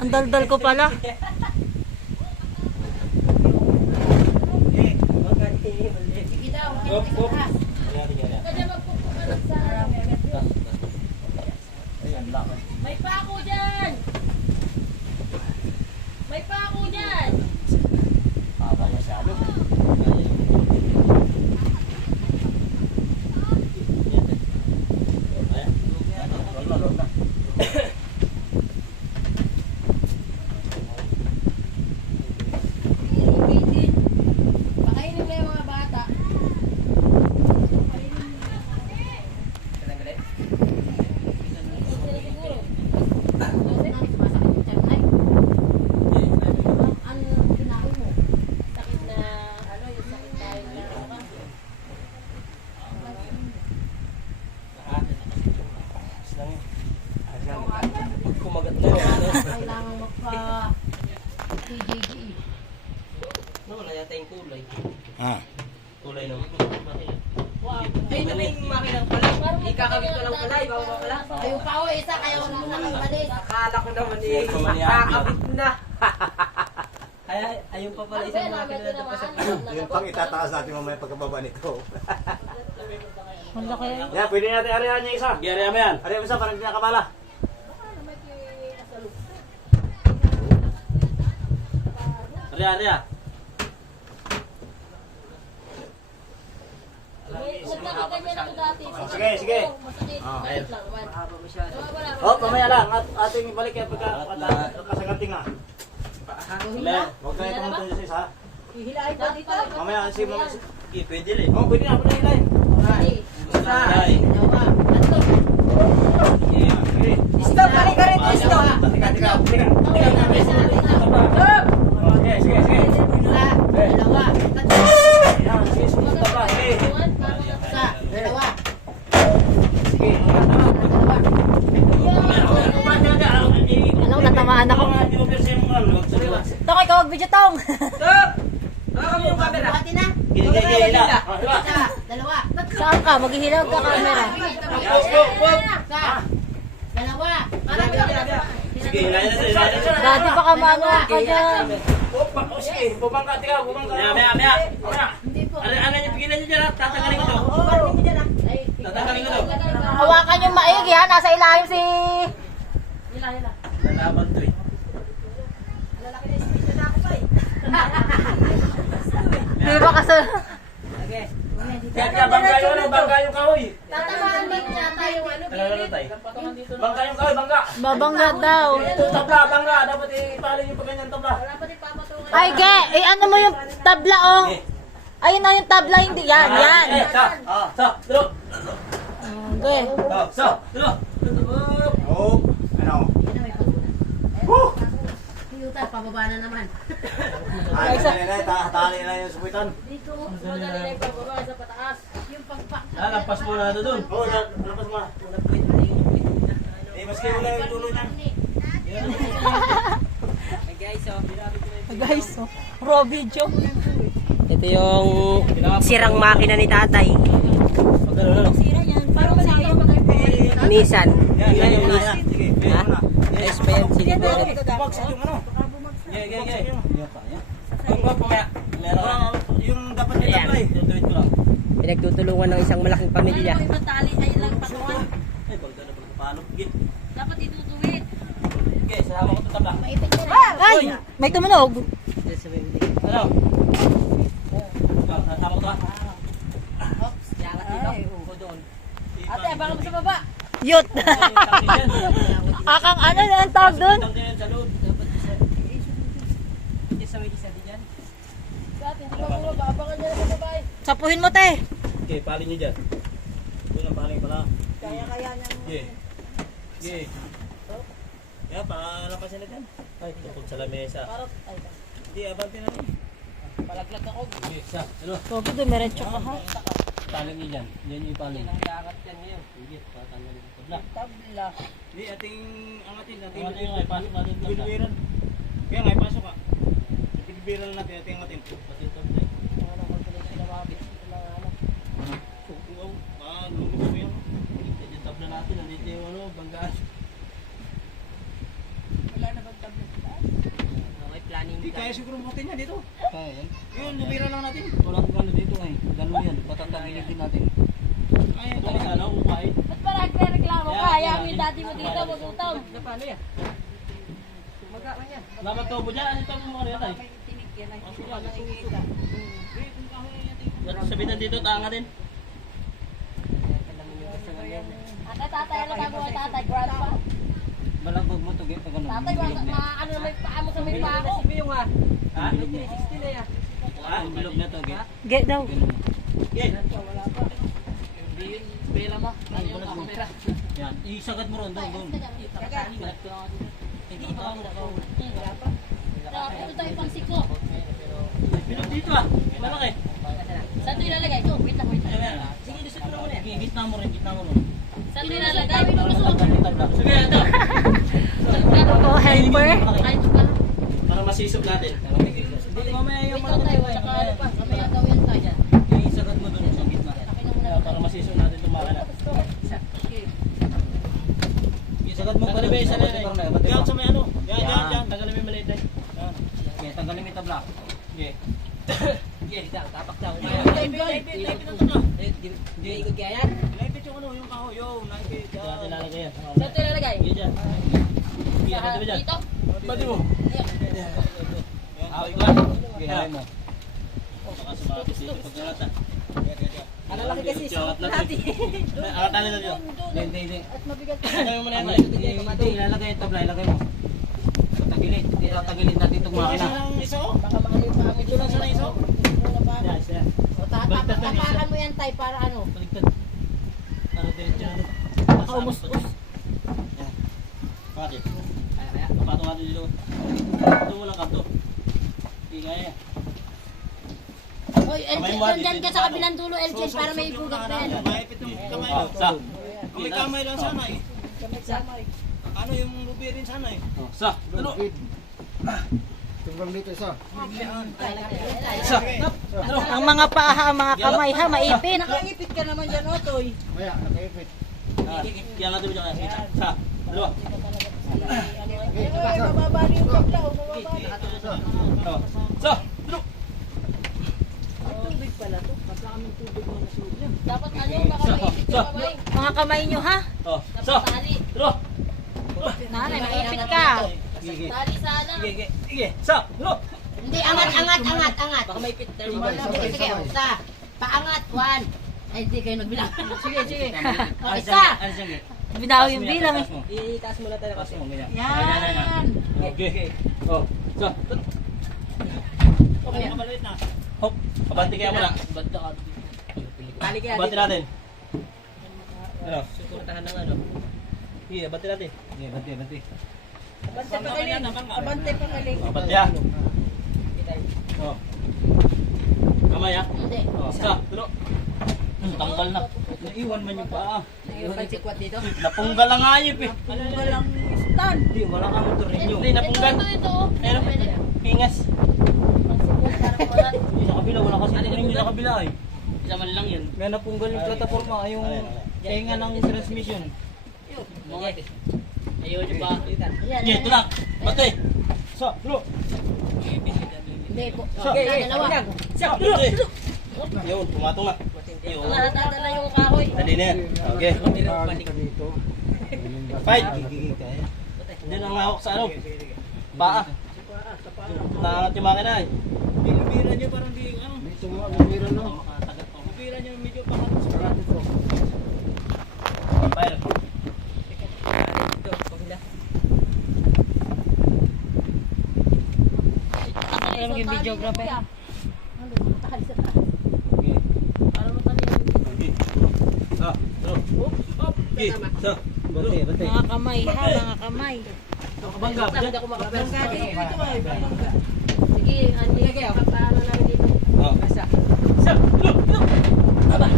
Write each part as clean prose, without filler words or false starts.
Ang daldal ko pala. May pako dyan! May pako dyan! Haba masyado. Pakainin mo yung mga bata. Kumagat na yun. Kailangan magpa-TJG. No, wala yata yung kulay. Ah. Kulay ng Wow. ay, na may makinang pala. Ikakabit ko lang pala, ibaw pa pala. Ayun pa ako, isa, kaya wala na nakabalik. Akala ko naman eh, kakabit na. Kaya, ayun pa pala isang makina na pa sa Yun pang itataas natin mamaya pagkababa nito. Ang laki. Yan, pwede natin arihan niya isa. Gary, mo yan. Arihan mo isa para hindi nakabala. Aria. Nagkakagay ako dati. Sige. Masakit. Masakit lang naman. Wala. Oh, mamaya lang. At ating ibalik yan pagkasagating na. Huwag kayo pumunta dyan sa isa. Hihilahin pa dito. Mamaya, si mama. Pwede rin. Oh, pwede na. Pwede na ilayin. Ay. Dalawa. Tatlo. Sige. Stop! Balik ka rin. Stop! Teka. Sige. Isa. Dalawa. Tatlo. Yan, sige. Stop lang. Sige. Isa. Dalawa. Sige. Anong natamaan ako? Tong, ikaw mag-video tong. Buhati na. Gila. Isa. Dalawa. Tatlo. Saan ka? Maghihilaw ka camera. Isa. Dalawa. Sige, hilahin na. Dati baka maano ka dyan. Sige. Bumangka. Maya. Hindi po. Ano niyo, pigilan niyo dyan ha? Tatanggalin ko to. Tatanggalin ko to. Hawakan yung maigi ha. Nasa ilalim si... Lalaban to eh. Di ba kasi... Kaya bangga yung kahoy. Tatamaan ba niya tayo Bangga yung kahoy, bangga. Babangga daw. Tabla, bangga. Dapat ipalin yung pagganyan tabla. Ay, ge! Eh, ano mo yung tabla, oh? Ayun na yung tabla, hindi yan. Yan. Tulo. Ge. Tulo. Oh, ano? Woo! Yuta, pababa na naman. Ay, tali na yung supitan. Dito, madali na yung pababa sa pataas. Yung pagpak. Lampas mo na doon. Oh, lapas mo. Eh, maski wala yung tulo niya. Guys, oh. Raw video. Ito yung sirang makina ni tatay. Sira yan. Parang sayang. Nissan. Yan yung Nissan. Sige, yan na. SPN Silver. Bumagsak yung ano. Gaya. Yung dapat niya tabla eh. Pinagtutulungan ng isang malaking pamilya. Ano ibang tali ay lang patuwan. Ay, bagda na pagpapalok. Dapat itutuwid. Okay, sama ko ito tabla. Maipit ka na. Ay! May tumunog. Ano? Sama ko ito. Oops, yangat dito. Ate, abangan mo sa baba. Yut. Akang ano na ang tawag doon? Dati, hindi ka bumaba. Abangan niya na sa baba. Sapuhin mo, te. Okay, palin nyo dyan. Doon ang paling pala. Kaya niya. Okay. Kaya, pakalapasin na dyan. Ay, tupod sa lamesa. Hindi, abante na rin. Palaglag ako. Okay, isa. Ano? Pogi, dumiretso ka ha. Paling nyo dyan. Yan yung paling. Nakakat yan ngayon. Sige, patanggalin yung tabla. Tabla. Hindi, ating angatin. Angatin yung ipasok natin tabla. Bilbiran. Kaya nga, ipasok ka. Bilbiran natin, ating angatin. Pati ito, tabla. Lumos mo yan. Yung tabla natin, nandito yung banggaan. Wala na bang tabla? Hindi kaya siguro butin niya dito. Kaya yan. Yun, lumira lang natin. Walang ano dito eh. Dalawa yan. Patatagilid din natin. Kaya ito na ano, upay. Ba't pa nagre-reklamo ka? Hayaan mo yung daddy mo dito, magutang. Paano yan? Magawa yan. Lamat to po dyan. Ano ito mo mga yan? Tinig yan ang hindi nakikita. Sabitan dito, tanga din. Ate, tatay, ano tayo mo tatay? Grandpa? Malambog mo to, gaya pag ano. Tatay, ano na may paa mo sa may paa ko? Ha? 360 na yan. Ang bilog na to, gaya. Get daw. Gaya. Pera mo. Ano yung camera? Yan. Isagat mo ron, doon. Ito tayo pang siko. Bilog dito ah. Malaki. Saan ito ilalagay? Ito, wait lang. Sige, disit mo na muna. Sige, gitna mo rin, gitna mo rin. Saan ito ilalagay? Pinulusog. Sige, ito. Oh, helper. Ay, ito pala. Para masisog natin. Hindi, mamaya yung Wait lang tayo. Tsaka ano pa. Mamaya daw yan tayo. Isagat mo doon sa gitna. Akin na muna. Para masisog natin itong makina. Isagat mo pa rin ba isa na rin? Yan sa may ano. Yan. Tanggalin mo yung maliit na. Yan, tanggalin mo yung tabla. Okay. Tapak daw. Naipit ang tabla. Hindi ikot kaya yan? Naipit yung ano, yung kahoy. Yo, naipit. Diyan natin lalagay yan. Saan ito ilalagay? Yan dyan. Yan, pwede ba dyan? Dito? Pwede mo. Away ko. Gihaway mo. Baka sumapit dito pag galata. Ang laki kasi suot natin. Angat natin na dito. Hindi. At mabigat. Ano mo na yan? Hindi, ilalagay yung tabla, ilagay mo. Sa tagilid. Itatagilid natin itong makina. Baka maaliw pa kami. Ito lang sa iso. Yan, isa. O tapakan mo yan tay para ano? Baligtad. Ano din dyan? Umus-us. Yan. Pakatid. Papatong natin dito. Ito mo lang kanto. Hindi kaya. Oy, dyan ka sa kabilang dulo, Elchen, para may ipugat pa yan. Maipit yung kamay. Sa. Kung may kamay lang sana eh. Ano yung lubi rin sana eh. Sa. Tulo. Tumbang dito isa. Sa. Ang mga paa, ang mga kamay ha, maipit. Nakaipit ka naman dyan, Otoy. Maya, nakaipit. Kaya nga tuloy dyan. Sa. Dalawa. Mababali yung tabla, o Sa. Tulo. dapat ano, baka maipit ka kamay. Mga kamay nyo ha. Sa. Tali. Tulo. Nanay, maipit ka. Tali sana. Sige. Sa. Tulo. Hindi, angat. Baka maipit. Sige, sa. Paangat, 1. Ay, hindi kayo nagbilang. Sige. Isa. Binaw yung bilang eh. Itaas mo na tayo. Taas mo. Ganyan. Yan. Okay. Oh. Sa. Okay. Hop. Abante kaya mo na. Tali kaya Abante dito. natin. Ano? Susuntahan ng ano. Sige, abante natin. Sige, abante. Abante pa kaling. Abante pa kaling. Abante ya. Oh. Kamay ah. Hindi. Oh. Sa. Tulo. Tanggal na. Naiwan man yung paa. Yung pansikwat dito. Napunggal ang ayip eh. Punggal ang stand. Hindi, wala kang motor ninyo. Hindi, napunggal. Ito. Ayun, pingas. Sa kabila, wala kasi motor ninyo sa kabila eh. Isa man lang yun. May napunggal yung plataforma, yung tenga ng transmission. Ayaw nyo ba? Sige, ito lang. Bate. Sa, tulo. Hindi po. Sa, Dalawa. Sa, tulo. Yun, pumatong na. Yun. Nakatadala yung kahoy. Dali na yan. Okay. Balik ka dito. Fight. Hindi na ngahok sa ano. Paa. Nangangat yung makina eh. Lumira niyo parang di ano. Dito mo, lumira na. Makatagat pa. Lumira niyo medyo parang sa Fire. Ano yung videographer? Sa, tulo. Okay. Sa, bate. Mga kamay ha, mga kamay. Kabangga. Hindi ako makabangga. Sige, nilagay ako. Paano namin dito? Oh. Sa, tulo. Aba.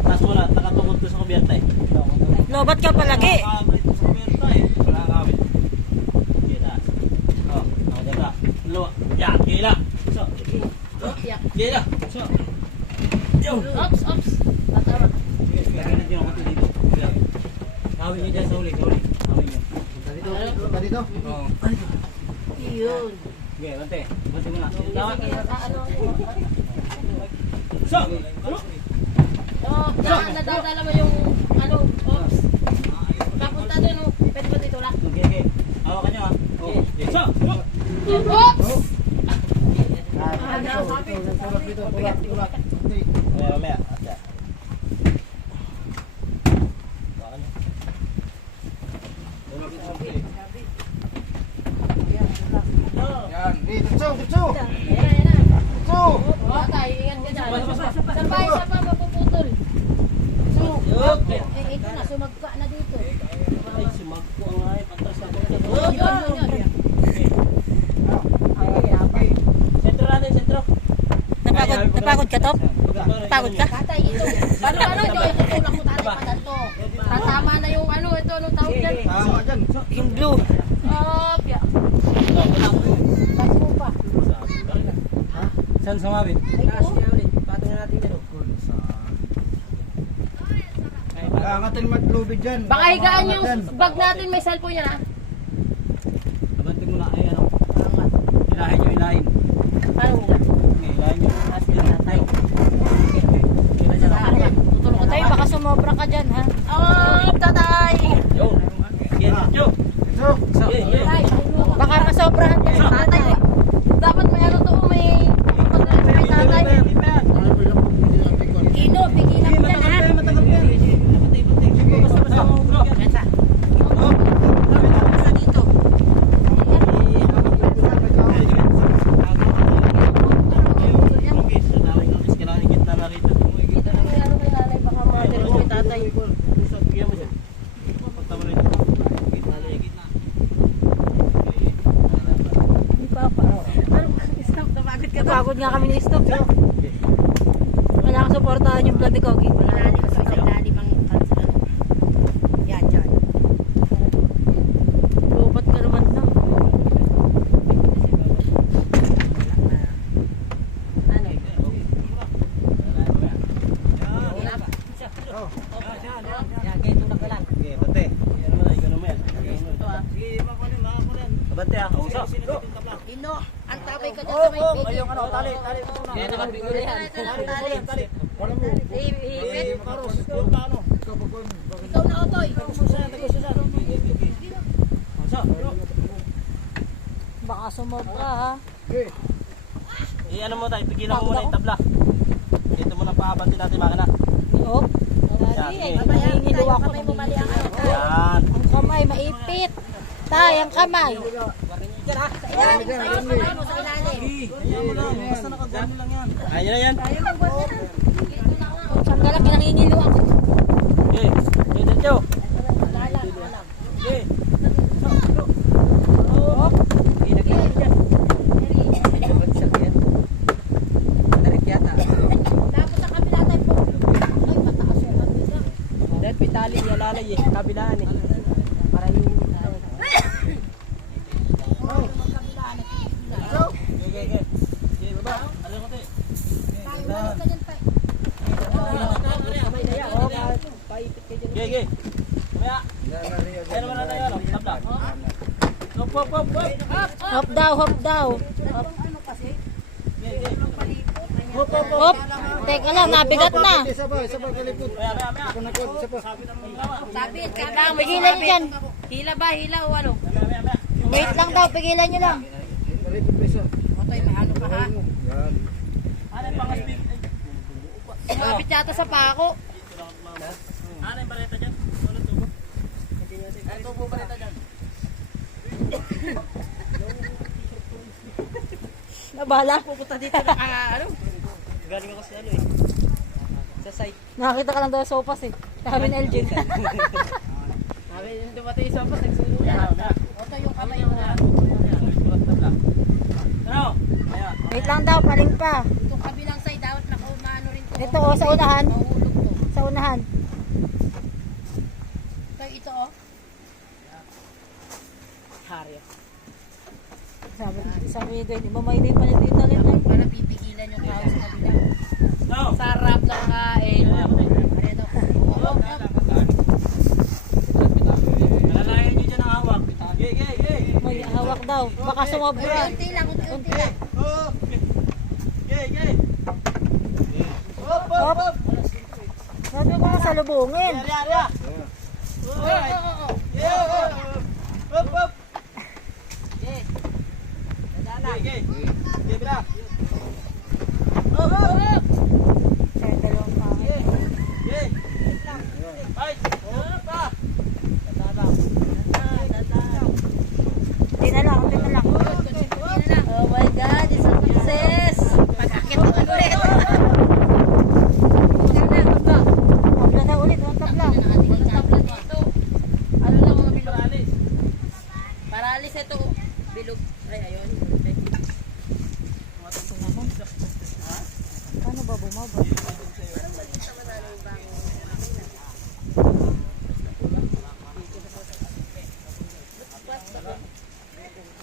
Taas mo na. Nakatungkod ko sa kubiyata eh. Lobat ka palagi. Nakakabit ko sa kubiyata eh. Wala kakabit. Sige, taas. Oh, nakaganda. Dalawa. Yan, gila. Sa, Yak. gila. Sa. Yo. Ops. Tama. Sige, ganun din ako dito. Hawin niyo dyan sa uli. Hawin niyo. Punta dito. Oo. Yun. Sige, bante. Bante mo na. Tama. Isa! Ano? Oh, nadadala mo yung ano, oops. Papunta doon, oh. Pwede ba dito lang? Okay, okay. Hawakan nyo ha. Okay. Isa! Ano? Oops! Tulak dito, tulak. Mamaya, mamaya. Asya. Hawakan nyo. Yan, dito, dito. Ayan na. Dito. Oh, tayo, ingat ka dyan. Isa pa, mapuputol. So, ito na, sumagka na dito. Ay, sumagpo ang ay. Patras na po. Yun. Sentro natin, sentro. Napagod ka, Top? Napagod ka? Tatay, ito. Paano, ito, itutulak mo tatay pa to. Tatama na yung ano, ito, anong tawag dyan? Tama dyan. Yung blue. Oh, pya. Taas mo pa. Saan sumabit? Angatin maglubid dyan. Baka higaan yung bag natin, may cellphone yan ha. Abante mo na. Ay, ano. Ilahin nyo, ilahin. Ano mo? Okay, ilahin nyo. Tayo. Tutulong ko tayo, baka sumobra ka dyan, ha? Oh, tatay! Yo. Sige, yo. Dito. Sige, yo. Baka masobrahan ka. Tatay, dapat may ano to, may tatay. Kino, pigilan mo yan ha. Dito. Dito na may ano kay nanay, baka mother mo kay tatay. Napagod nga kami ni Stop. Wala kang supportahan yung vlog ni Kogi. Wala ni kasi sa ilalim ang kansala. Yan, dyan. Lupat ka naman na. Ano? Yan, ganito na ka lang. Okay, bante. Ikaw naman. Ito ah. Bante ah. Usa. Ino, ang tabay ka dyan sa may pigil. Ayun, ano, tali. Yan, nakabigil yan. Tali. Ipit. Ikaw na, Otoy. Usa. Baka sumobra, ha? Okay. Ano mo tayo, pigilan mo muna yung tabla. Dito mo na paabante natin makina. Oo. Yan. Nangingilo ako. Kamay mo mali ang ano. Yan. Ang kamay, maipit. Tay, ang kamay. Sa ilalim, sa kamay mo, sa ilalim. Basta nakagano lang yan. Ayun na yan. Saan ka lang, nangingilo ako. Okay. Okay, Diretso. Alam. Okay. Tapos sa kabila tayo po. Ay, mataas yung kabila. Dahil pitali yalalay eh, kabilaan eh. Para yung Okay, okay. Okay, baba. Alam ko tayo. Malas ka dyan, Pai. paipit kayo dyan. Okay, okay. Maya. Ayun naman na tayo, ano? Tabla. Hop, hop, hop, hop. Hop daw, hop daw. Okay, okay. Hop, hop, hop. Hop. Teka lang, nabigat na. Isa pa kalipot. Maya, maya, maya. Panakot, isa pa. Sabit, Pigilan nyo dyan. Hila ba? Hila o ano? Maya, maya, maya. Wait lang daw, pigilan nyo lang. Kalipot pa isa. Otoy, may ano pa ha? Yan. Ano yung pangastig? Sabit yata sa pako. Ano yung bareta dyan? Wala tubo. Ay, tubo bareta dyan. Nabala. Pupunta dito na ano? Galing ako sa ano eh. Sa site. Nakakita ka lang daw sa sopas eh. Sabi ni Elgin. Sabi yung dumatay sa pas, nagsulo na. Otoy, yung kamay mo na. Ano? Maya. Wait lang daw, paling pa. Itong kabilang side, dapat nakaumano rin to. Ito oh, sa unahan. Mahulog to. Sa unahan. Ito oh. Harya. Sabi ni Dwayne, ibamay din pa niya dito talim na. Para pipigilan yung tao sa kabila. No. Sarap ng kain. Ayan o. Alalayan nyo dyan ang hawak. Okay, okay, okay. May hawak Hawak daw. Baka sumobra. Unti lang, unti lang. Hop. Sabi ko nga salubungin. Kaya dalawang pangit. Di na lang. Oh my God, it's a success. Pag-akit mo ulit. Tabla na ulit. Ang tabla. Ano lang mga bilog? Paralis ito. Bilog. Ay, ayun. Paano ba bumaba?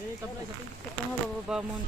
Ito nga bababa mo.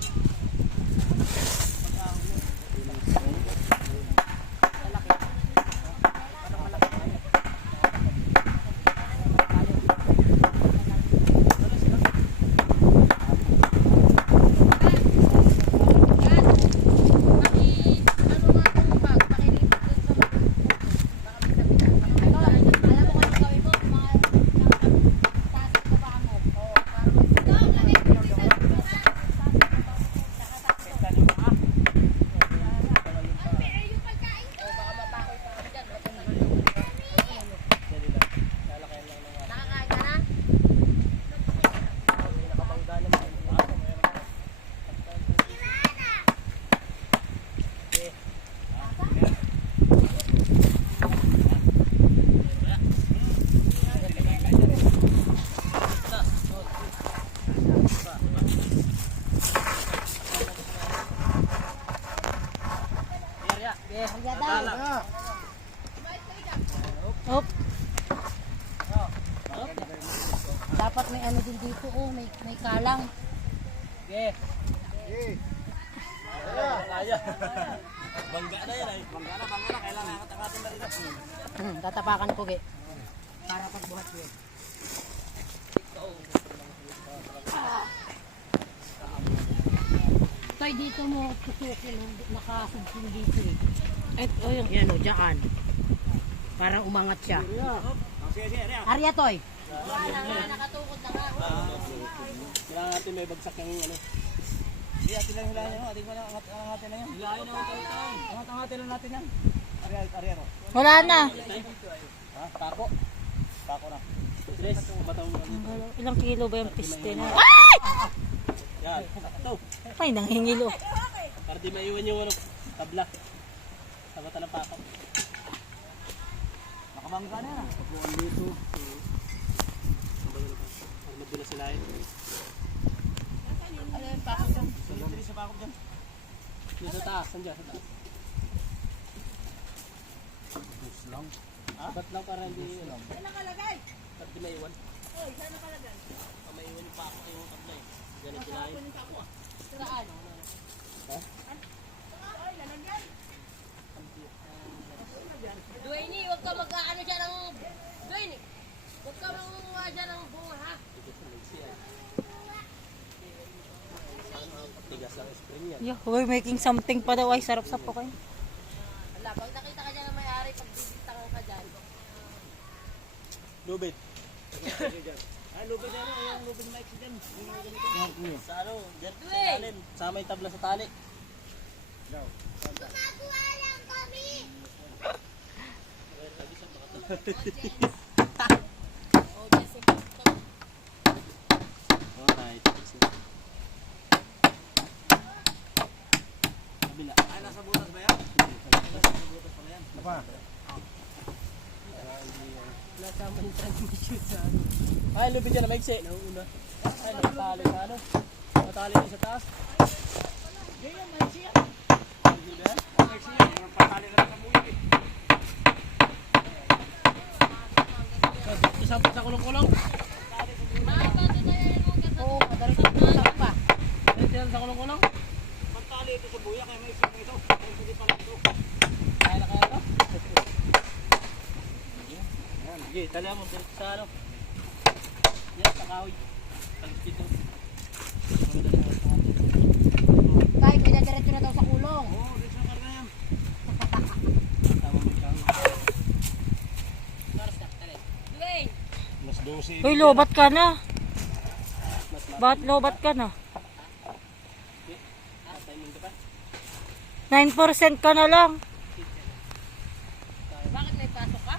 Hop. Dapat may ano din dito, oh, may kalang. Bangga na yan ay. Bangga na. Kailangan angkat-angatin na rin. Tatapakan ko, ge. Para pagbuhat ko. Toy, dito mo susukin, nakasubsin dito eh. Ito yung Yan o, dyan. Para umangat siya. Arya, Toy. Nakatukod na nga. Kailangan natin may bagsak yung ano. Hindi, atin lang hilahin yan. Atin lang angatin na yan. Hilahin naman tayo. Angatin lang natin yan. Ariero. wala na. Ha? Pako? Pako na. Tres, bataw mo. Ilang kilo ba yung piste na? Yan. Ito. Ay, nanghingilo. Para di maiwan yung ano, tabla. Sabatan ng pako. Nakamangga na yan. Pagbuhan dito. Para madulas sila yun. Ano yung pako dyan? Dito sa pako dyan. Dito sa taas. Nandiyan sa taas. Bus lang. Ha? Ba't lang para hindi lang? Saan nakalagay? Ba't di maiwan? Oy, saan nakalagay? Maiwan yung pako yung tabla eh. Ganun kinain. Saan? Ha? Dwayne, huwag ka mag-ano dyan ng... Dwayne, huwag ka mag-ano dyan ng bunga, ha? Tigas lang yung spring yan. Yeah, we're making something pa daw. Ay, sarap sa kayo. Wala, pag nakita ka dyan ng may-ari, pag bibitang ka dyan. Lubid. Ay, lubid na ano, yung lubid mic dyan. Sa ano, dyan sa talim. Sama yung tabla sa tali. Gumagawa lang kami! Alright. Kabila. Ay, nasa butas ba yan? Nasa butas pala yan. Apa? Nasama yung transmission sa ano. Ay, lubid yan na maigsi. Nauuna. Ay, nakatali sa ano. Nakatali din sa taas. Ganyan, maiksi yan. Hindi ba yan? Maigsi yan. Patali na lang ang buhay. Isang sa kulong-kulong. Oo, madali ka sa pa. Isang sa kulong-kulong. Pantali ito sa buya, kaya maigsi mo ito. Hindi pala ito. Kaya na kaya ito? Sige, talihan mo. Sa ano? Yan, sa kahoy. Talis dito. si... Uy, lobat ka na. Bakit lobat ka na? 9% ka na lang. Bakit may pasok ka?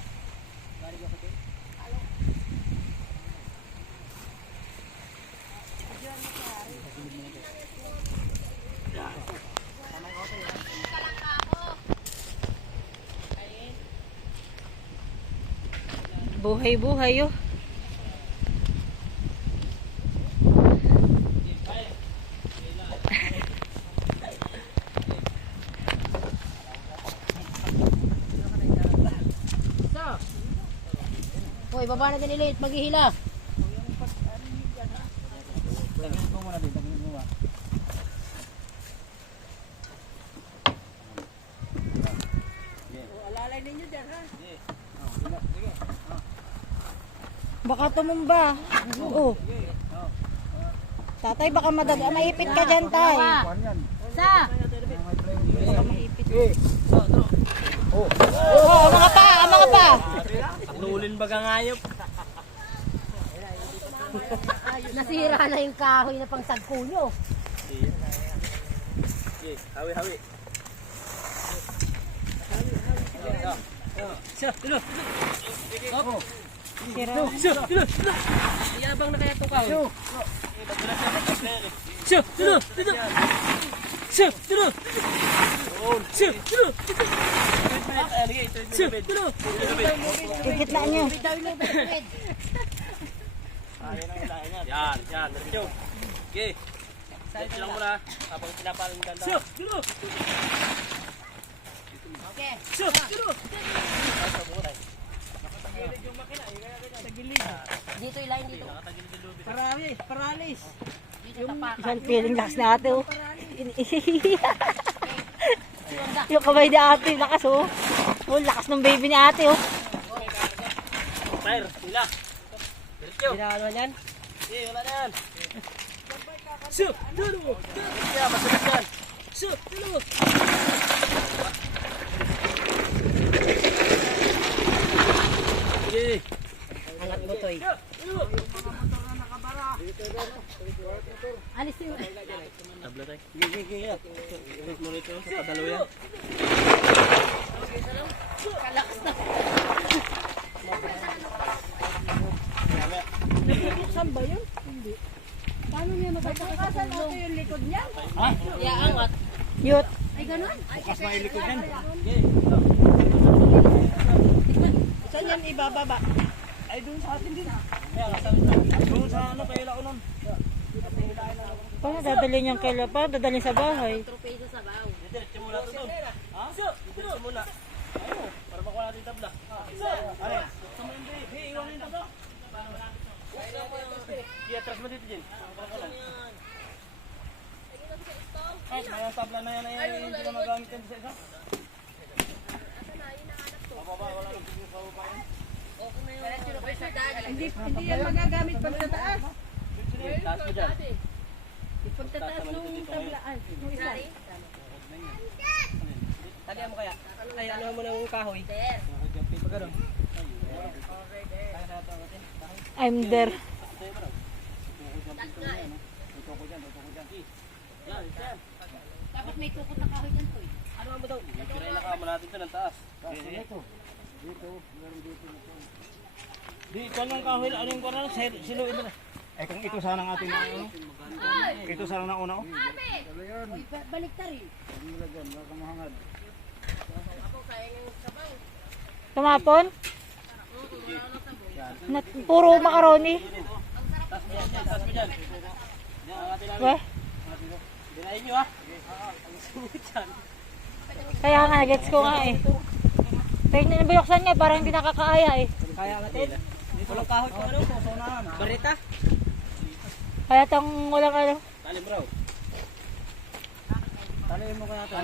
Buhay-buhay oh. Hoy, baba na din ulit, maghihila. Baka tumumba. Oo. Tatay, baka maipit ka dyan, tay. Sa! Oo, mga pa. Tulin baga ngayop. Nasira na yung kahoy na pang sagko nyo. Okay, hawi. Siya, tulo. Yabang na kaya ito ka. Siya, tulo. Higit na nyo. Yan, diretso. Okay. Diretso lang muna habang pinapalang ganda. Okay. Dito ilayin dito. Paralis. Dito tapakan. Isang feeling lakas na ate oh. Yung kamay ni ate, lakas oh. Oh, lakas ng baby ni ate oh. Fire, sila. Diretso. Ginagawa niyan. Okay, wala na yan. Yeah, masunod yan. Okay. Angat mo to eh. Alis yung... Tabla tayo. Sige. Wait mo rito. Padalo yan. Kalakas na. Saan ba yun? Hindi. Paano niya magkakasan natin yung likod niya? Yeah, angat. Yut. Ay, ganun. Bukas na ilikod yan. Saan yan ibababa? Ay, doon sa atin din. Doon sa ano, kaila ko nun. Paano dadalhin yung kaila pa? Dadalhin sa bahay. Tropezo sa baw. Diretso muna ito doon. Ha? Diretso muna. Ayun, para makuha natin yung tabla. Ano? Hey, iwan yung tabla. I-atras mo dito, Jen. Ay, may tabla na yan ay hindi na magamit yan sa isa. Hindi yan magagamit pag sa taas. Taas mo dyan. Pagtataas ng tablaan. Yung isa. Talihan mo kaya? Ay, ano mo ng kahoy? Pagkano? I'm there. Dapat may tukot na kahoy dyan to eh. Ano mo daw? Kiray na ka, natin ito ng taas. Di, ito lang kahoy. Ano yung kwarang? Siluin mo na. Eh, kung ito sana ang ating ano? Ito sana na una. Uy, baliktar eh. Tumapon? Puro macaroni. Taas mo dyan. Weh. Dinahin nyo ha. Kaya nga, gets ko nga eh. Tingnan yung buyoksan niya, parang hindi nakakaaya eh. Kaya natin? Walang kahoy kung ano? Barita? Kaya tang walang ano. Talim bro. Talihin mo kaya ito.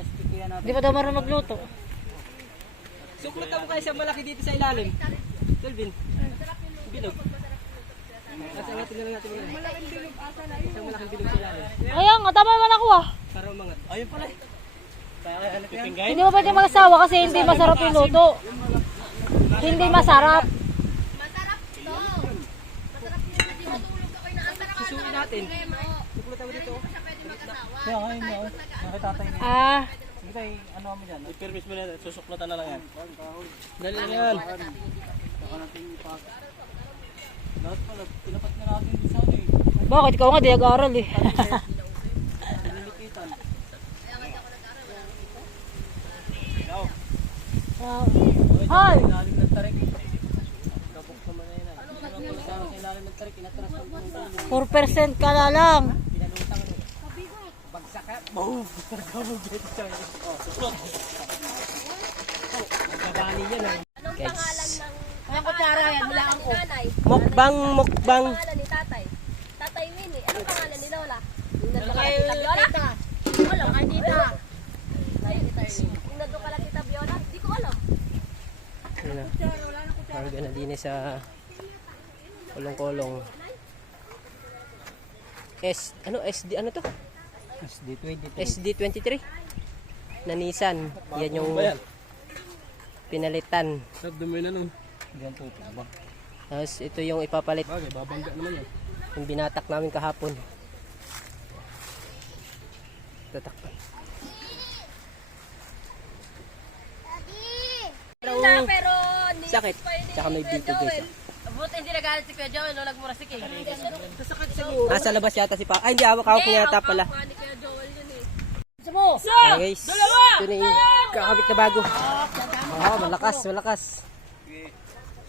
Astikiyan natin. Hindi pa daw marunong magluto. Suklatan mo kayo sa malaki dito sa ilalim. Kelvin. Bilog. Kasi angatin na lang natin mga. Malaking bilog asa na yun. Isang malaking bilog sa ilalim. Kaya nga, tama naman ako ah. Para umangat. Ayun pala. Pipinggay. Hindi mo pwede mag-asawa kasi hindi masarap yung luto. Hindi masarap. natin. Suklatan mo dito. Kaya ngayon na, nakitatay niya. Ah, Sige tayo, ano mo dyan? I-permis mo na, susuklatan na lang yan. Dali na yan. Lahat pala, tinapat na natin doon sa ano eh. bakit ikaw nga di nag-aaral eh? Nililipitan. Ikaw. Hi! Ilalim ng tarik. Kapok naman na yan. Ano pala sa ilalim ng tarik, inatras ng puno. 4% ka na lang. Pinalutang ano. Bagsak ka. Boom! Nagkamugit siya. Oh, suklot. Nagkabali yan eh. Guys. Anong kutsara yan? Hulaan ko. Mukbang, mukbang. Pangalan ni tatay. Tatay Winnie. Anong pangalan ni Lola? Yung nandun Kay kala Tita Viola? Tita. Wala, kay Tita. Yung nandun kala Tita Viola? Di ko alam. Yun na. Marga na din sa kolong-kolong. SD, ano to? SD23. Na Nissan. Yan yung pinalitan. Nagdumi na nung. Diyan po, bang. Tapos ito yung ipapalit. Bagay, babangga naman yan. Yung binatak namin kahapon. Tatakpan. Pero hindi. Sakit. Tsaka may dito guys. Buti hindi nagalit si Kuya Joel, no? Nagmura si King. Sasakit siguro. Nasa labas yata si Pa. Ay, hindi. Hawak-hawak niya yata pala. Ni Kuya Joel yun eh. Okay, guys. Ito na yung kakabit na bago. Oh, malakas, malakas.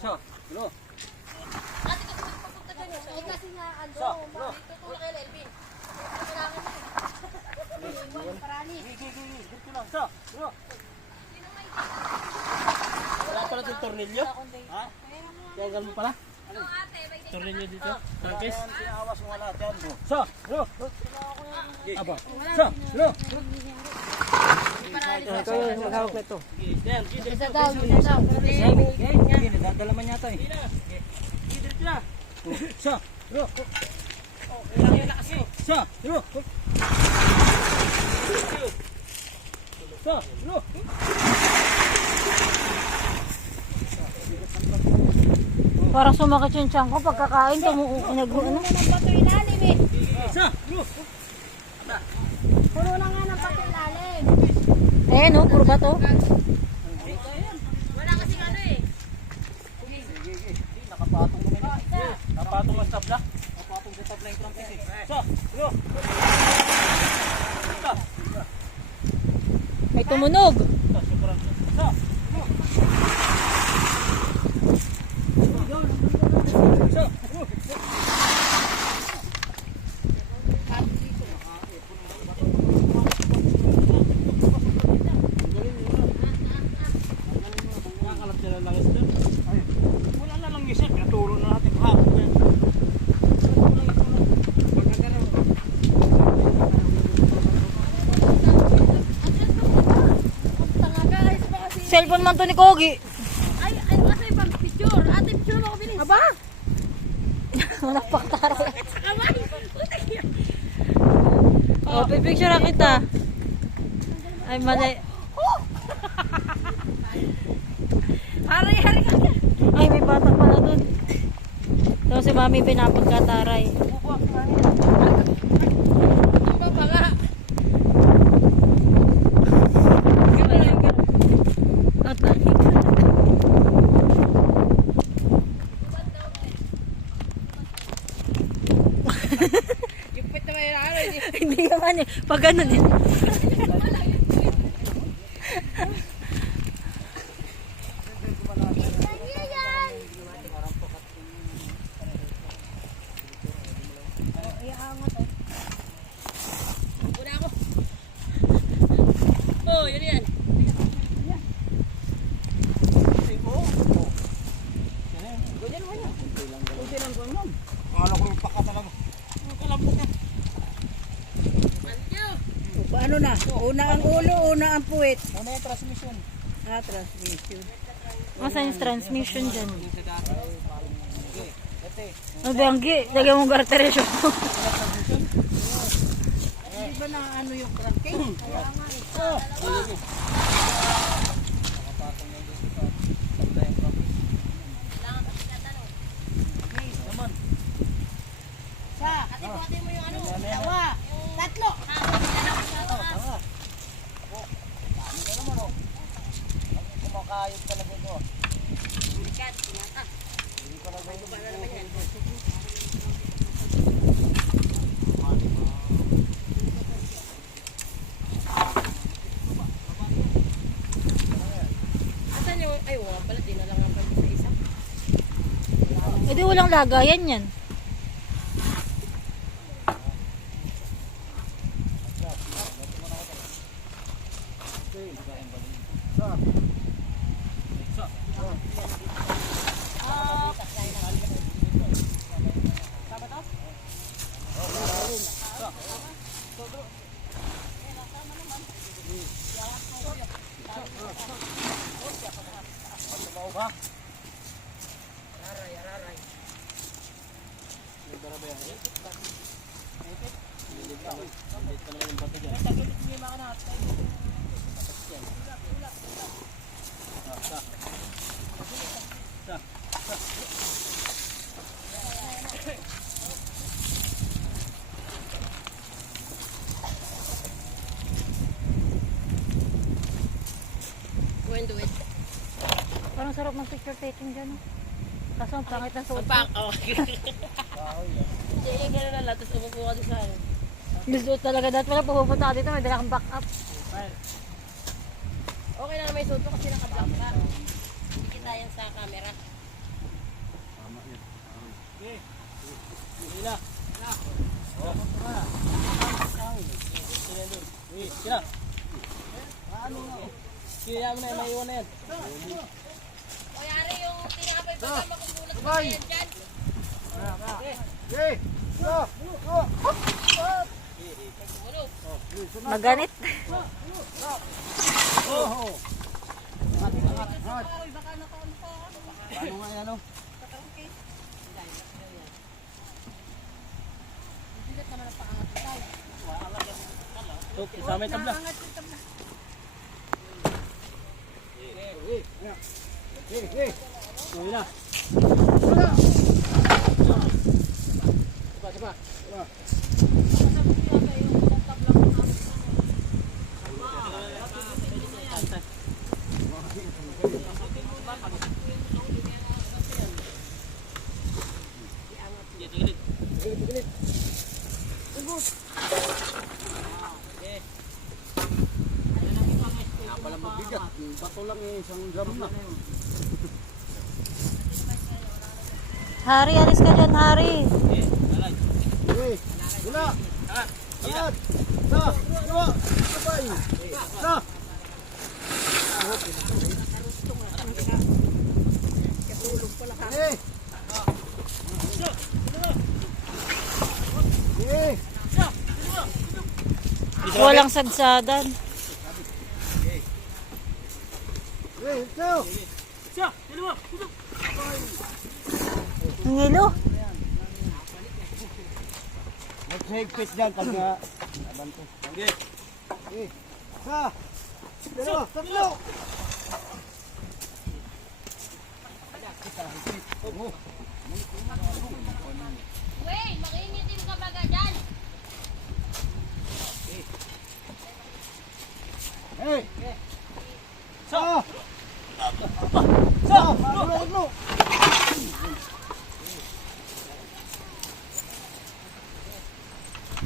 So, ano? Eh kasi nga ano, tutulak kay Elvin. Dito lang, so, ano? Wala pala itong tornilyo? Ha? Kaya ganun mo pala? Tornilyo dito? Turkis? Sinahawas mo lahat yan. So, ano? Aba. Sa, no. Ito yung maghawak na ito. Yan, dito. Isa daw, isa daw. Hindi, nadadala man yata eh. Dito na. Sa, no. Sa, no. Sa, no. Parang sumakit yung tiyan ko pagkakain. Ano? Sa, no. Puno na nga ng pato ilalim. Eh, no? Puro ba to? Wala kasing ano eh. Napatong ang tabla. Napatong sa tabla yung trangkis eh. So, ano? May tumunog. So, super. So, Nakalat nila lang isda. Wala na lang isa. Pinaturo na natin kahapon yan. Cellphone man to ni Kogi. Ay, ate, pang picture. Ate, picture mo ako bilis. Aba? Nakpaktara. Kamay. Oh, pipicture na kita. Ay, mali. Hari ka. Ay, may bata pala dun. So, si Mami pinapagkataray. Ano ba nga? At Yung pit na may ano, hindi naman eh. Pag ganun eh. Oh, yun yan. Akala ko yung paka talaga. Ano na? Una ang ulo, una ang puwit. Ano yung transmission? Ah, transmission. Masa yung transmission dyan? Ano banggi? Lagyan mong garteresyo. Di ba na ano yung cranking? Kaya nga eh. buhatin mo yung ano, dalawa. Tatlo. Kumakayod talaga ito. Bigat, ingatan. May buka na naman yan. Asan yung, ay wala pala, di na lang ang pwede sa isa. Hindi walang lagayan yan. Go and do it. Parang sarap ng picture taking dyan. Kaso ang pangit ng suot. Magpak, okay. Sige, gano'n na lang, tapos umupo ka doon sa ano. Gusto talaga dahil pala pupunta ka dito, may dala kang backup. Okay lang na may suot mo kasi naka-block ka. Hindi kita yan sa camera. Kira. Kaya mo na, may iwan na yan. O yari yung tinakapay pa ka makukulat mo yan dyan. Maganit. Paano nga yan, oh? So, isama yung tabla. Uy na. Pala mabigat. Bato lang eh, isang drum na. Hari, alis ka dyan, Hari. Gula! Angat! Sa! Dua! Sabay! Sa! Walang sadsadan. Ang hilo. Maghigpit dyan pag abanto. Okay. Sa! Dalawa! Tatlo! Wey, makingitin ka baga dyan. Hey! Sa! Sa! Tatlo!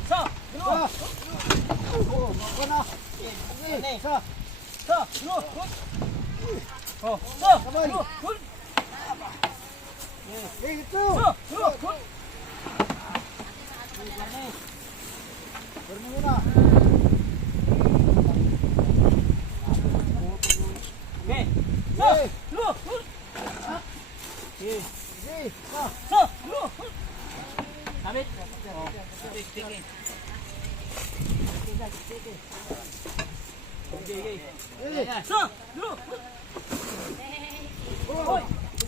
Sa! Sa! Oh, maka na! Okay, sa! Sa! Dalo! Oh, sa! Sabay! Dalo! Hey, ito! Sa! Dalo! Turno muna! Okay. Sa! Dalo! Okay, sa! Sa! Dalo! Sabit! Sa! Dalo!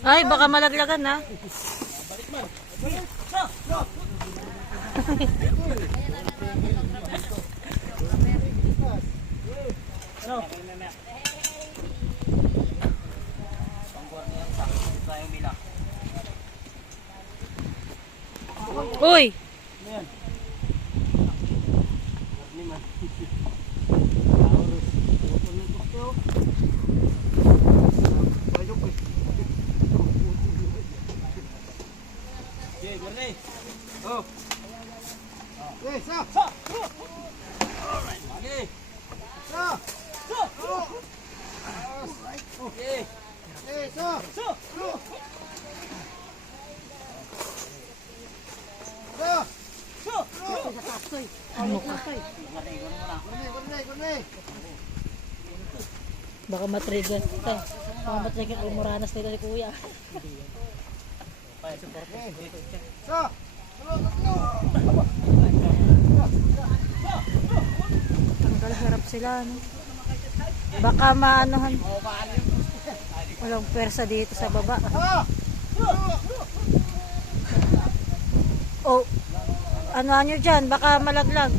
Ay, baka malaglagan na. Sa! Uy! Barney. Oh. Okay, sa. Okay. Sa. Okay. Okay, sa. Sa. Baka matrigger. Baka matrigger almoranas nila ni kuya. Sa. Tanggal harap sila, no? Baka maanohan. Walang persa dito sa baba. Oh, ano nyo dyan? Baka malaglag.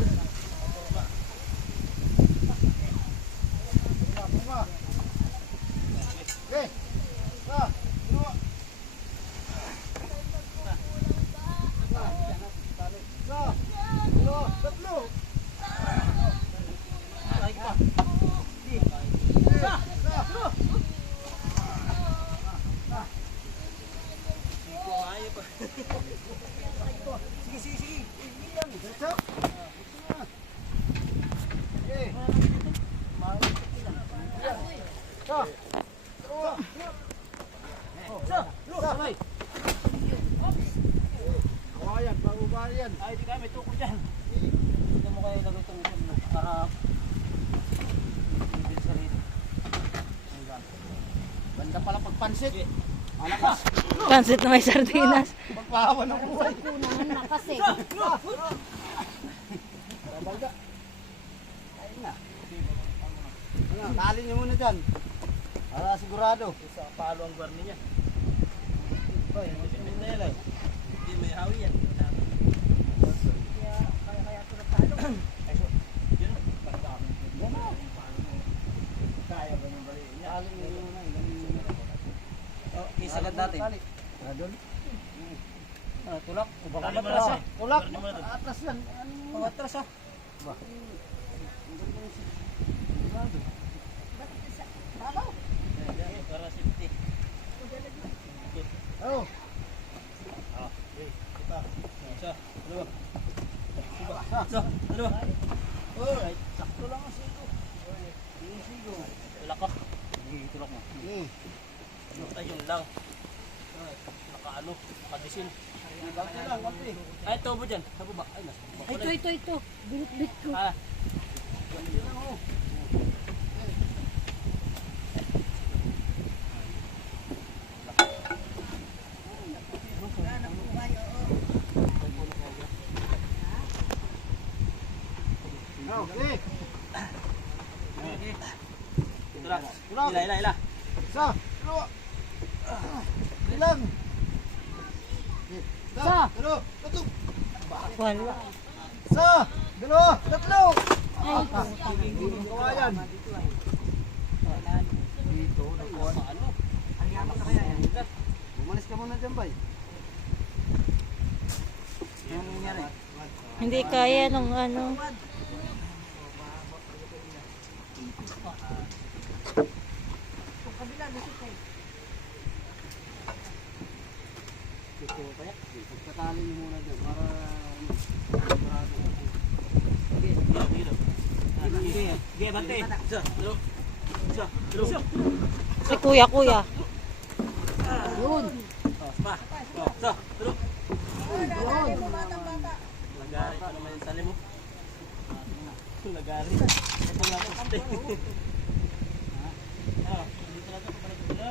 Okay. Sa. Tatlo. Kawayan, bago-bayan. Ay, di kami tukod dyan. Dito mo kayo lagay itong para hindi sarili. Banda pala pagpansit. Malakas. Pansit na may sardinas. Pagpahawan ng buhay. Kunahan na kasi. Balda. Ayun na. Tali niyo muna dyan. Para sigurado. sa palo ang barni niya. Dipindit na yan ay. Hindi may hawi yan. Kaya ba yung bali niya? Tali niyo muna. Isagad natin. Doon. Tulak. Baka Atras matras ah. eh. Tulak. Barni mo na doon. Atras yan. Matras ah. Para safety. Oh. Isa, dalawa. Isa, dalawa. Alright. Sakto lang ang sigo. Yung sigo. Tulak ka. Tulak mo. Ayun lang. Nakaano, nakadisin. Ay, tubo dyan. Sa baba. Ay, nasa baba. Ito. Bilit-bit ko. Ah. Okay. Tulak. Ila. Sa. Dalawa. Ilan? Sa. Dalawa. Tatlo. Wala. Sa. Dalawa. Tatlo. Kawayan. Dito. Umalis ka muna dyan, bay. Ano nangyari? Hindi kaya nung ano. Dito kaya? Pagkatali niyo muna dyan para Sige, bante. Isa, dalawa. Isa, dalawa. Si kuya. Pa. Isa, dalawa. Lagari pa naman yung tali mo. Lagari. Ito nga poste. Dito na ito. Papalit na.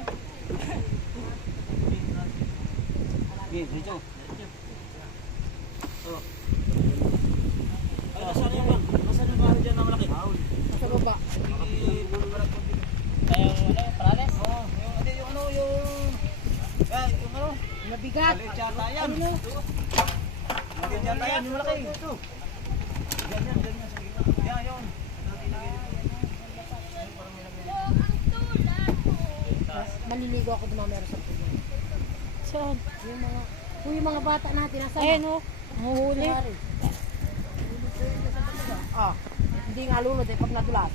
Okay, dito. Ay, nasaan yung bang? Nasaan yung bahay dyan na malaki? Sa baba. Ay, yung ano, parales? Oo, yung ano, yung ano? Mabigat. Maliit yata yan. Maliit yata yan, yung malaki. Ganyan. Yan, yun. Maliligo ako dumamero sa puno. Saan? Yung mga bata natin, nasa Ayun o. Mahuli. Hindi nga lulod eh, pag nadulas.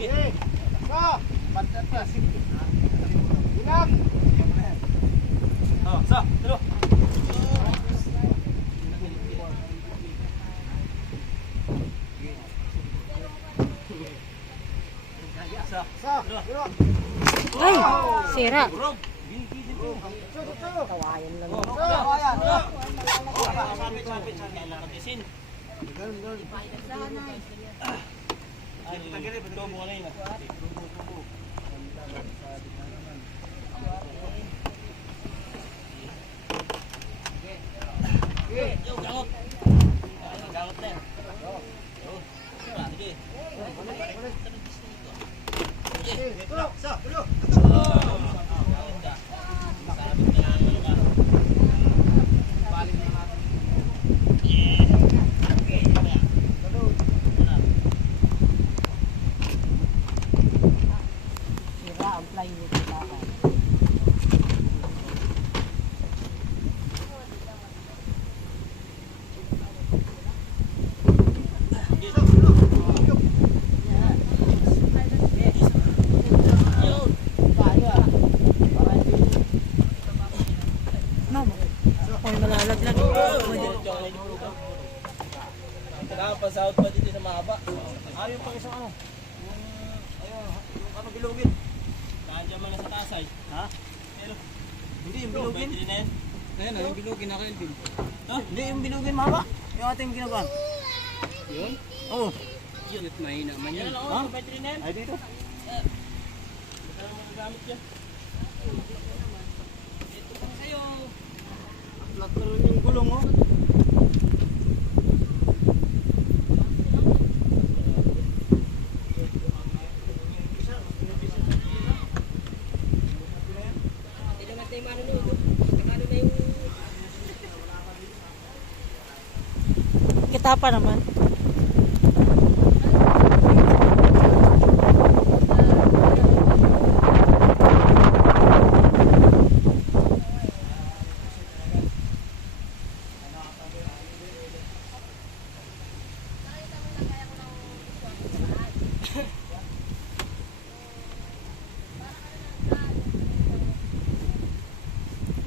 Okay. Sa. Isa, dalawa. Isa, dalawa. Ay, sira. Rob. Kawayan lang. Sapit. Nakatisin. Ay, tagarin. Tubo ka na yun. Yo, gangot. Gangot na yan. Sige. Sira ang plywood nila. Ay, malalaglag. Nakapasahod pa dito sa mahaba. Yung pang isang ano. Yung ano bilugin. Nandiyan man sa tasay. Ha? Hindi yung bilugin. Ayan na, yung bilugin ako yun din. Ha? Hindi yung bilugin mahaba. Yung ating ginagawa. Yun? Oo. Yun. At mahina man yun. Ha? Ay dito. Basta naman nagamit yan. Ito pa sa'yo. Flat na rin yung gulong oh. Hindi naman tayo manunod. Nakano na yung... Kita pa naman.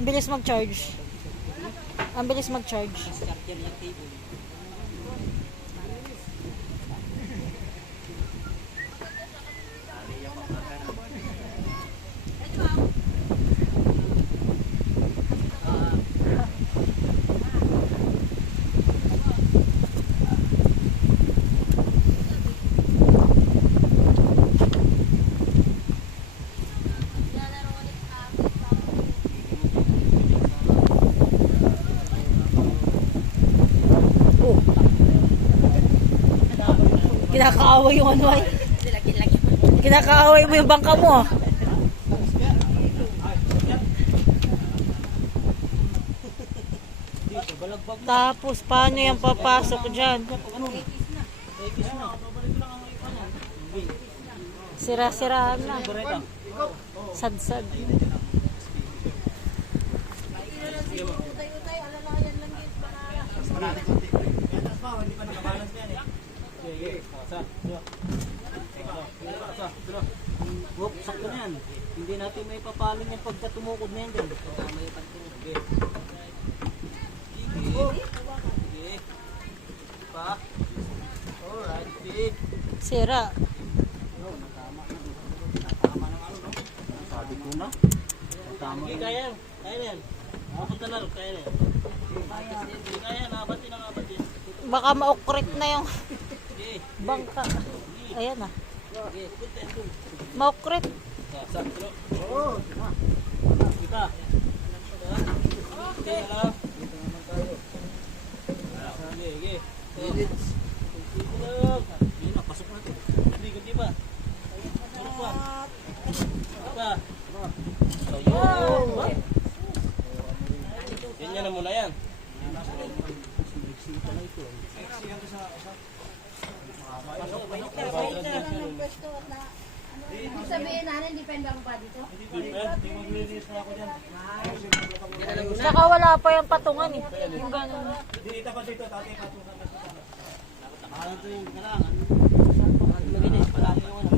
Ang bilis mag-charge. Ang bilis mag-charge. Charger yung table. Kinakaaway yung ano ay. Kinakaaway mo yung bangka mo. Tapos, paano yan papasok dyan? Sira-siraan na. Sad-sad. Hop, sakto na yan. Hindi natin may papaling yung pagka tumukod na yan dyan. Sige. Sige. Pa. Alright, sige. Sira. Sabi ko na. Tama. Sige, kaya yan. Kaya yan. Pupunta na rin, kaya yan. Sige, kaya yan. Nakabati na nakabati. Baka maukrit na yung Sige. bangka. Ayan na. Maukrit. Sakto. Oo. Kita. Okay na lang. Sige, sige. Sige lang. Sige na, pasok na ito. Hindi ba? Pasok pa. Pasok pa. So, yun. Ganyan na muna yan. Ibig sabihin natin, depende ako pa dito? Saka wala pa yung patungan eh. Yung ganun. Dito pa dito, tatay patungan. Nakahalan ito yung kailangan. Maginis, palagi yung ano.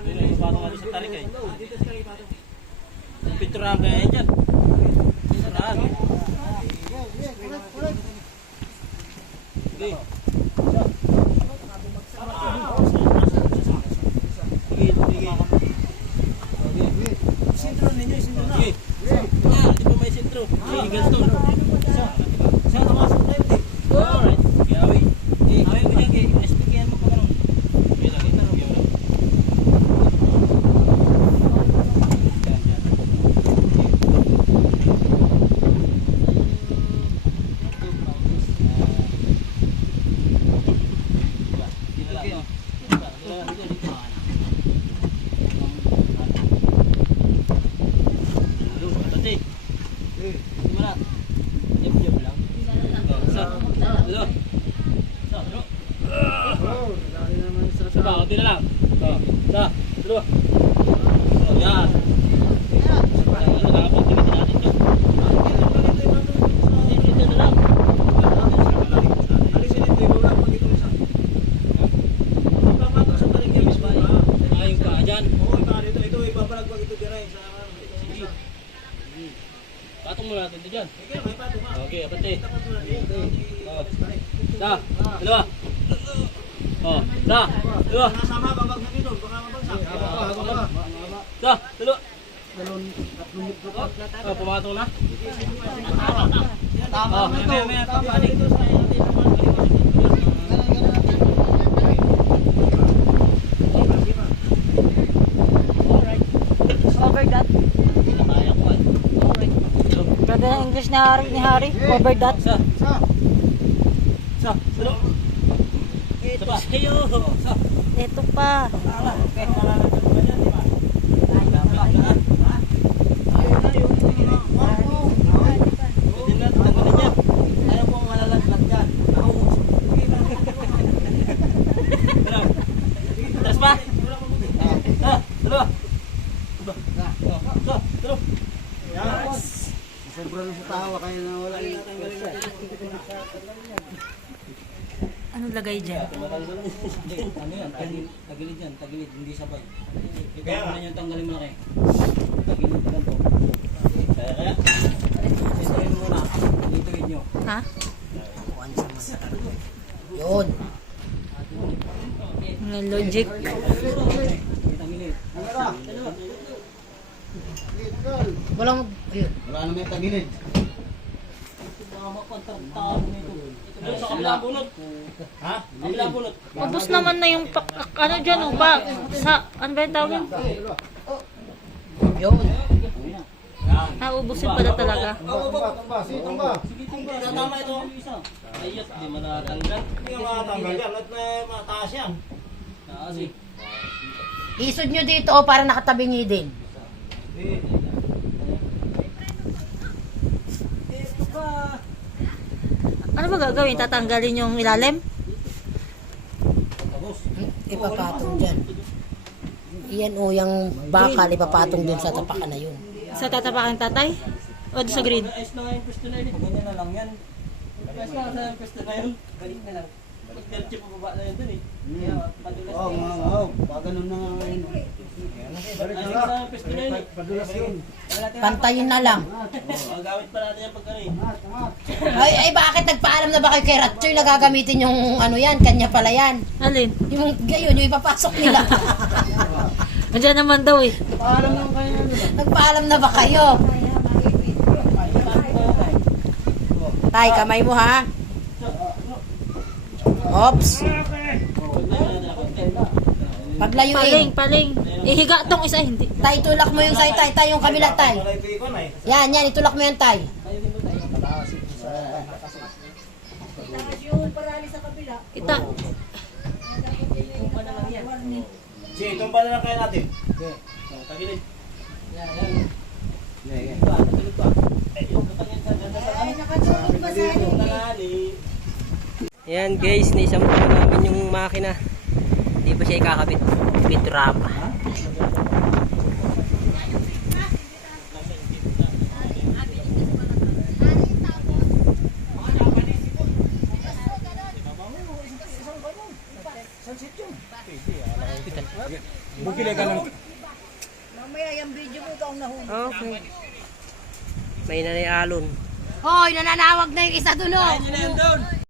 Dito yung patungan sa tarik eh. Dito sa kayo patungan. Pinturahan kaya yan dyan. Saan? Sige. Sintro ninyo, sintro na. Sige. Di ba may sintro? Sige, Gaston. Saan namasok tayo? Alright. Sige, awi. Awi mo dyan, SPKN mo pa ganun. Sige lang, ito lang yun. Patong mo natin ito dyan. Okay, abante. Da, dalawa. Oh, da, dalawa. Nasama, babag na dito. Baka mabagsak. Da, dalawa. Oh, pumatong na. Oh, may pabalik. Over that. Ganda ng English ni Harry. Over that. Sa, dalawa. Sa pa. Heyo. Sa. Ito pa. Terus pa. Dalawa. Sobrang sa tawa kaya na wala. Ano lagay dyan? Ano yan? Tagilid yan. Tagilid. Hindi sabay. Ikaw naman yung tanggalin mo laki. Tagilid ka lang to. Kaya. Ituin mo muna. Ituin nyo. Ha? Yun. May logic. Tagilid. Walang, ayun. Wala na may tagilid. Sa kabilang bunot. Ha? Kabilang bunot. Ubus naman na yung ano dyan o ba? Sa, ano ba yung tawag yun? Yun. Ubusin pala talaga. Tumba. Tama ito. Ayot. Di mo natanggal. Hindi nga matanggal yan. At may mataas yan. Kasi. Isod nyo dito para nakatabingi din. Ano ba gagawin? Tatanggalin yung ilalim? Ipapatong dyan. Iyan o, yung bakal ipapatong dun sa tapakan na yun. Sa tatapakan tatay? O doon sa grid? Ayos na nga yung pwesto na yun. Ganyan na lang yan. Ayos na nga yung pwesto na yun. Balik na lang. Pag-diretso pa baba na yun dun eh. Padulas Oo, oo. Paganon na nga ngayon. Ayos na nga yung pwesto na yun eh. Padulas yun. Pantayin na lang. Gamit pa natin yan pagka eh. Ay, bakit nagpaalam na ba kayo kay Ratchoy na gagamitin yung ano yan? Kanya pala yan. Alin? Yung gayon, yung ipapasok nila. Andiyan naman daw eh. Paalam lang kayo. Nagpaalam na ba kayo? Tay, kamay mo ha. Ops. Paling, Paglayuin. paling. Ihiga tong isa, hindi. Tay, tulak mo yung say, tay. Tay, yung kabila, tay. Wala ito ikon eh. Yan, yan. Itulak mo yan, tay. Kita. Sige, tumba na lang kaya natin. Tagilid. Ayan guys, naisampo namin yung makina. Hindi pa siya ikakabit. Bitrapa. Bukili ka lang. Mamaya yung video mo ito ang nahuli. Okay. May nanay alon. Hoy, nananawag na yung isa dun, oh. Ayun na yun doon.